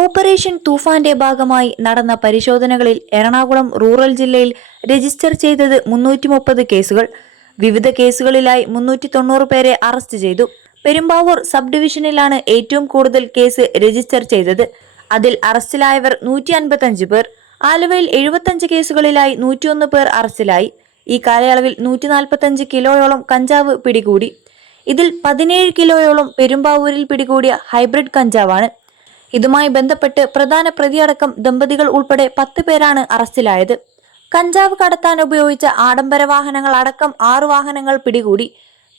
Operation തൂഫാന്റെ ഭാഗമായി നടന്ന പരിശോധനകളിൽ എറണാകുളം റൂറൽ ജില്ലയിൽ രജിസ്റ്റർ ചെയ്തത് 330 കേസുകൾ. വിവിധ കേസുകളിലായി 390 പേരെ അറസ്റ്റ് ചെയ്തു. പെരുമ്പാവൂർ സബ് ഡിവിഷനിലാണ് ഏറ്റവും കൂടുതൽ കേസ് രജിസ്റ്റർ ചെയ്തത്. അതിൽ അറസ്റ്റിലായവർ 155 പേർ. ആലുവയിൽ 75 കേസുകളിലായി 101 പേർ അറസ്റ്റിലായി. ഈ കാലയളവിൽ 145 കിലോയോളം കഞ്ചാവ് പിടികൂടി. ഇതിൽ 17 കിലോയോളം പെരുമ്പാവൂരിൽ പിടികൂടിയ ഹൈബ്രിഡ് കഞ്ചാവാണ്. ഇതുമായി ബന്ധപ്പെട്ട് പ്രധാന പ്രതിയടക്കം ദമ്പതികൾ ഉൾപ്പെടെ 10 പേരാണ് അറസ്റ്റിലായത്. കഞ്ചാവ് കടത്താൻ ഉപയോഗിച്ച ആഡംബര വാഹനങ്ങൾ അടക്കം 6 വാഹനങ്ങൾ പിടികൂടി.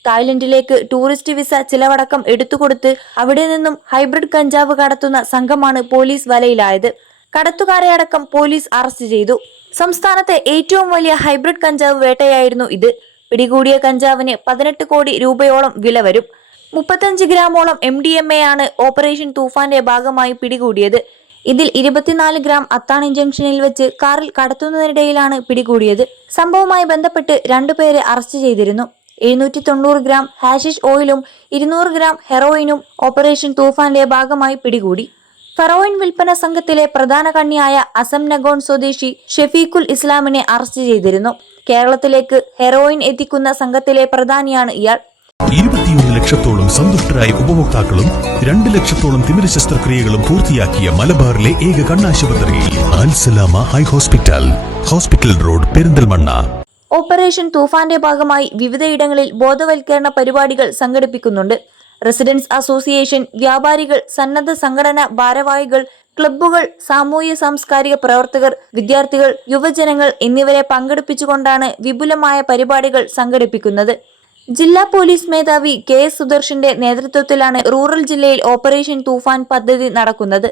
തായ്ലൻഡിലേക്ക് ടൂറിസ്റ്റ് വിസ ചിലവടക്കം എടുത്തുകൊടുത്ത് അവിടെ നിന്നും ഹൈബ്രിഡ് കഞ്ചാവ് കടത്തുന്ന സംഘമാണ് പോലീസ് വലയിലായത്. കടത്തുകാരെ അടക്കം പോലീസ് അറസ്റ്റ് ചെയ്തു. സംസ്ഥാനത്തെ ഏറ്റവും വലിയ ഹൈബ്രിഡ് കഞ്ചാവ് വേട്ടയായിരുന്നു ഇത്. പിടികൂടിയ കഞ്ചാവിന് 18 കോടി രൂപയോളം വില വരും. 35 ഗ്രാമോളം MDMA ആണ് ഓപ്പറേഷൻ തൂഫാന്റെ ഭാഗമായി പിടികൂടിയത്. ഇതിൽ 24 ഗ്രാം അത്താണി ജംഗ്ഷനിൽ വെച്ച് കാറിൽ കടത്തുന്നതിനിടയിലാണ് പിടികൂടിയത്. സംഭവവുമായി ബന്ധപ്പെട്ട് 2 പേരെ അറസ്റ്റ് ചെയ്തിരുന്നു. 790 ഗ്രാം ഹാഷിഷ് ഓയിലും 200 ഗ്രാം ഹെറോയിനും ഓപ്പറേഷൻ തൂഫാന്റെ ഭാഗമായി പിടികൂടി. ഫെറോയിൻ വിൽപ്പന സംഘത്തിലെ പ്രധാന കണ്ണിയായ അസം നഗോൺ സ്വദേശി ഷെഫീഖുൽ ഇസ്ലാമിനെ അറസ്റ്റ് ചെയ്തിരുന്നു. കേരളത്തിലേക്ക് ഹെറോയിൻ എത്തിക്കുന്ന സംഘത്തിലെ പ്രധാനിയാണ് ഇയാൾ. 21 ലക്ഷത്തോളം സന്തുഷ്ടരായ ഉപഭോക്താക്കളും 2 ലക്ഷത്തോളം തിമിര ശസ്ത്രക്രിയകളും പൂർത്തിയാക്കിയ മലബാറിലെ ഏക കണ്ണാശുപത്രി Al Salama high hospital, hospital road, Perinthalmanna. Operation തൂഫാന്റെ ഭാഗമായി വിവിധയിടങ്ങളിൽ ബോധവൽക്കരണ പരിപാടികൾ സംഘടിപ്പിക്കുന്നുണ്ട്. റെസിഡൻസ് അസോസിയേഷൻ, വ്യാപാരികൾ, സന്നദ്ധ സംഘടന ഭാരവാഹികൾ, ക്ലബ്ബുകൾ, സാമൂഹ്യ സാംസ്കാരിക പ്രവർത്തകർ, വിദ്യാർത്ഥികൾ, യുവജനങ്ങൾ എന്നിവരെ പങ്കെടുപ്പിച്ചുകൊണ്ടാണ് വിപുലമായ പരിപാടികൾ സംഘടിപ്പിക്കുന്നത്. ജില്ലാ പോലീസ് മേധാവി KS സുദർശന്റെ നേതൃത്വത്തിലാണ് റൂറൽ ജില്ലയിൽ ഓപ്പറേഷൻ തൂഫാൻ പദ്ധതി നടക്കുന്നത്.